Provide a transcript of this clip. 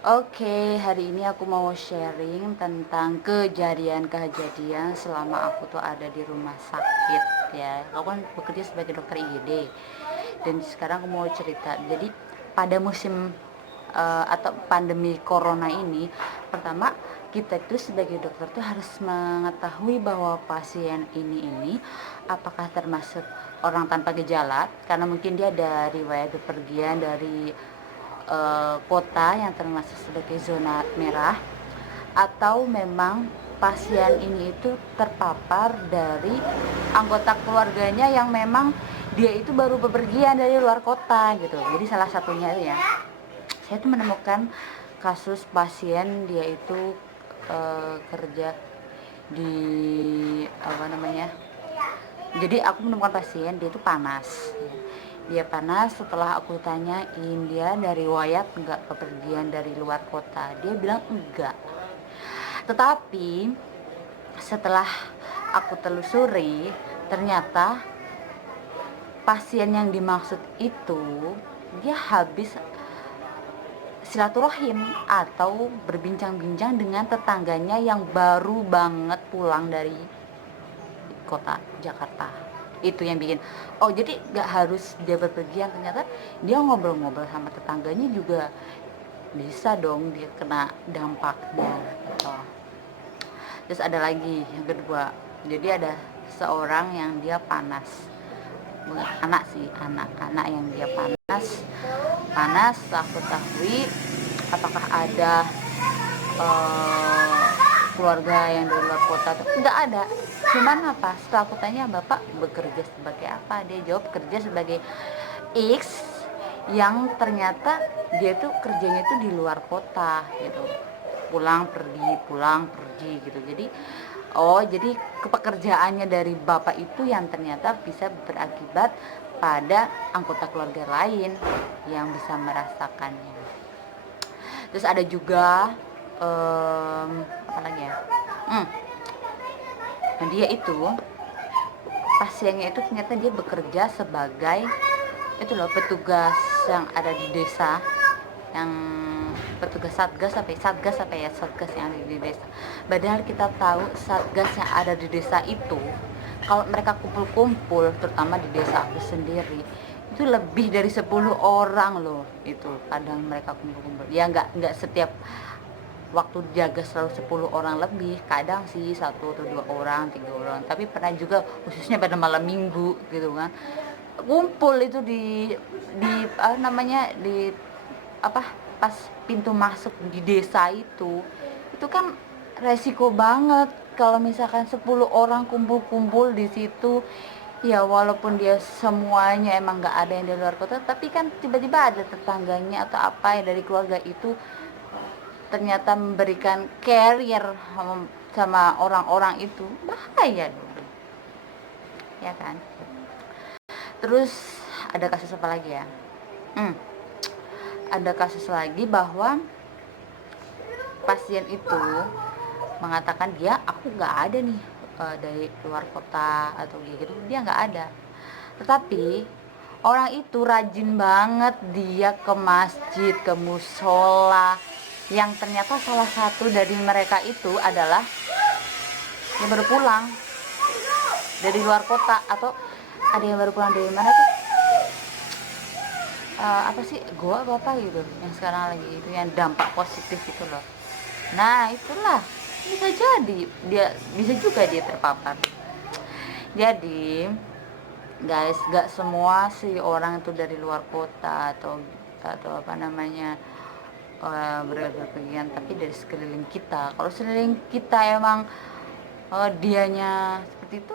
Oke, hari ini aku mau sharing tentang kejadian-kejadian selama aku tuh ada di rumah sakit ya. Aku kan bekerja sebagai dokter IGD. Dan sekarang aku mau cerita. Jadi pada musim atau pandemi corona ini, pertama kita itu sebagai dokter tuh harus mengetahui bahwa pasien ini apakah termasuk orang tanpa gejala, karena mungkin dia ada riwayat bepergian dari kota yang termasuk sebagai zona merah, atau memang pasien ini itu terpapar dari anggota keluarganya yang memang dia itu baru bepergian dari luar kota gitu. Jadi salah satunya itu ya, saya tuh menemukan kasus pasien dia itu kerja di apa namanya, jadi aku menemukan pasien dia itu panas. Dia panas, setelah aku tanyain dia dari riwayat enggak kepergian dari luar kota, dia bilang enggak. Tetapi setelah aku telusuri, ternyata pasien yang dimaksud itu dia habis silaturahim atau berbincang-bincang dengan tetangganya yang baru banget pulang dari kota Jakarta. Itu yang bikin, oh jadi gak harus dia berpergian, ternyata dia ngobrol-ngobrol sama tetangganya juga bisa dong dia kena dampaknya gitu. Terus ada lagi yang kedua, jadi ada seorang yang dia panas, bukan anak sih, anak yang dia panas aku ketahui apakah ada keluarga yang dari luar kota tuh nggak ada. Cuman apa, setelah aku tanya bapak bekerja sebagai apa, dia jawab kerja sebagai X, yang ternyata dia tuh kerjanya tuh di luar kota gitu, pulang pergi gitu. Jadi jadi kepekerjaannya dari bapak itu yang ternyata bisa berakibat pada anggota keluarga lain yang bisa merasakannya. Terus ada juga apa lagi ya, nah dia itu pasiennya itu ternyata dia bekerja sebagai itu loh, petugas yang ada di desa, yang petugas satgas yang ada di desa. Padahal kita tahu satgas yang ada di desa itu kalau mereka kumpul-kumpul, terutama di desa aku sendiri, itu lebih dari 10 orang loh. Itu kadang mereka kumpul-kumpul ya, nggak setiap waktu jaga selalu 10 orang lebih, kadang sih 1 atau 2 orang, 3 orang, tapi pernah juga khususnya pada malam minggu gitu kan, kumpul itu di apa, pas pintu masuk di desa itu kan resiko banget kalau misalkan 10 orang kumpul-kumpul di situ. Ya walaupun dia semuanya emang nggak ada yang dari luar kota, tapi kan tiba-tiba ada tetangganya atau apa yang dari keluarga itu ternyata memberikan carrier sama orang-orang itu, bahaya dong ya kan. Terus ada kasus apa lagi ya, ada kasus lagi bahwa pasien itu mengatakan aku nggak ada nih dari luar kota atau gitu, dia nggak ada. Tetapi orang itu rajin banget dia ke masjid, ke musola, yang ternyata salah satu dari mereka itu adalah yang baru pulang dari luar kota, atau ada yang baru pulang dari mana tuh, apa sih, gua apa gitu, yang sekarang lagi itu yang dampak positif itu loh. Nah itulah, bisa jadi dia, bisa juga dia terpapar. Jadi guys, gak semua sih orang itu dari luar kota atau apa namanya berpergian, tapi dari sekeliling kita. Kalau sekeliling kita emang dianya seperti itu,